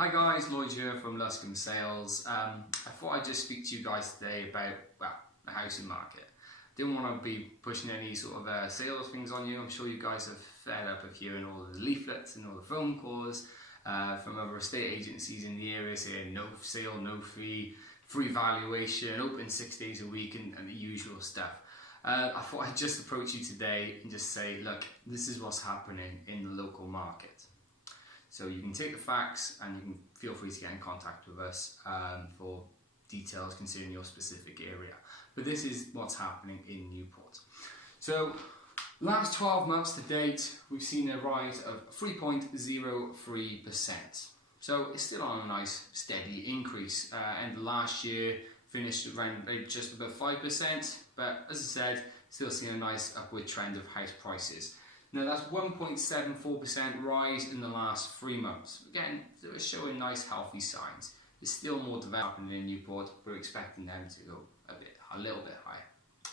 Hi guys, Lloyd here from Luscombe Sales. I thought I'd just speak to you guys today about, the housing market. Didn't want to be pushing any sort of sales things on you. I'm sure you guys are fed up of hearing all the leaflets and all the phone calls from other estate agencies in the area saying no sale, no fee, free valuation, open 6 days a week and the usual stuff. I thought I'd just approach you today and just say, look, this is what's happening in the local market. So you can take the facts and you can feel free to get in contact with us for details concerning your specific area. But this is what's happening in Newport. So last 12 months to date, we've seen a rise of 3.03%. So it's still on a nice steady increase. And last year finished around just above 5%. But as I said, still seeing a nice upward trend of house prices. Now that's 1.74% rise in the last 3 months. Again, they're showing nice healthy signs. There's still more development in Newport. We're expecting them to go a little bit higher.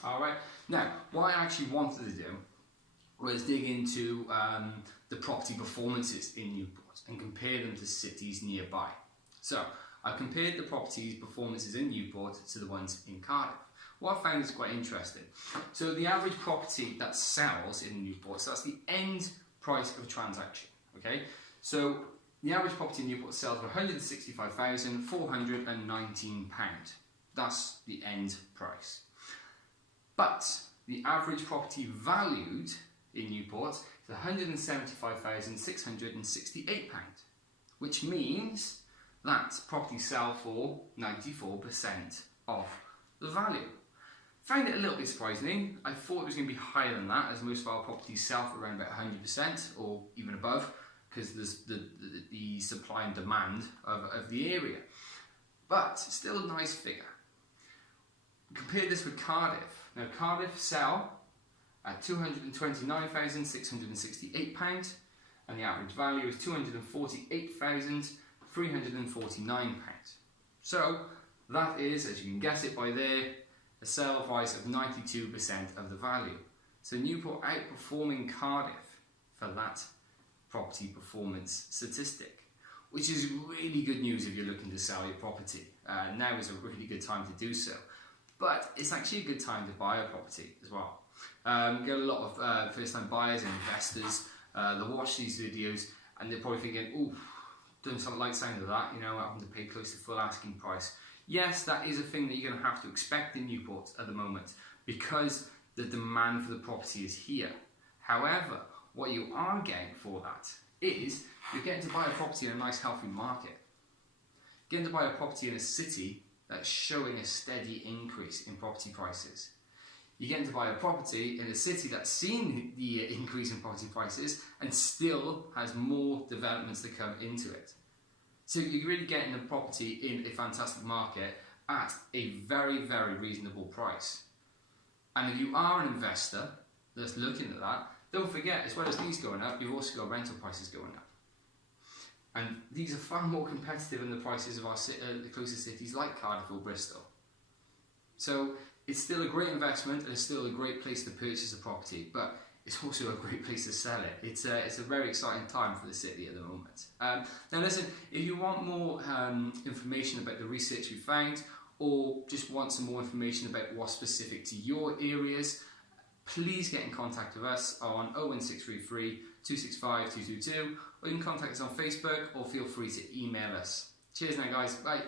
Alright, now what I actually wanted to do was dig into the property performances in Newport and compare them to cities nearby. So I compared the properties performances in Newport to the ones in Cardiff. What I found is quite interesting. So the average property that sells in Newport, so that's the end price of a transaction, okay? So the average property in Newport sells for £165,419. That's the end price. But the average property valued in Newport is £175,668, which means that properties sell for 94% of the value. Found it a little bit surprising. I thought it was going to be higher than that, as most of our properties sell for around about 100% or even above, because there's the supply and demand of the area. But still a nice figure. Compare this with Cardiff. Now Cardiff sell at £229,668 and the average value is £248,349. So that is, as you can guess it by there, a sale price of 92% of the value. So Newport outperforming Cardiff for that property performance statistic, which is really good news if you're looking to sell your property. Now is a really good time to do so. But it's actually a good time to buy a property as well. Get a lot of first-time buyers and investors that watch these videos and they're probably thinking, oh, doesn't sound like sound of that, you know, having to pay close to full asking price. Yes, that is a thing that you're going to have to expect in Newport at the moment because the demand for the property is here. However, what you are getting for that is you're getting to buy a property in a nice healthy market. Getting to buy a property in a city that's showing a steady increase in property prices. You're getting to buy a property in a city that's seen the increase in property prices and still has more developments to come into it. So you're really getting a property in a fantastic market at a very, very reasonable price. And if you are an investor that's looking at that, don't forget, as well as these going up, you've also got rental prices going up. And these are far more competitive than the prices of our the closest cities like Cardiff or Bristol. So it's still a great investment and it's still a great place to purchase a property, but it's also a great place to sell it. It's a very exciting time for the city at the moment. Now listen, if you want more information about the research we found, or just want some more information about what's specific to your areas, please get in contact with us on 01633 265 222, or you can contact us on Facebook, or feel free to email us. Cheers now guys, bye.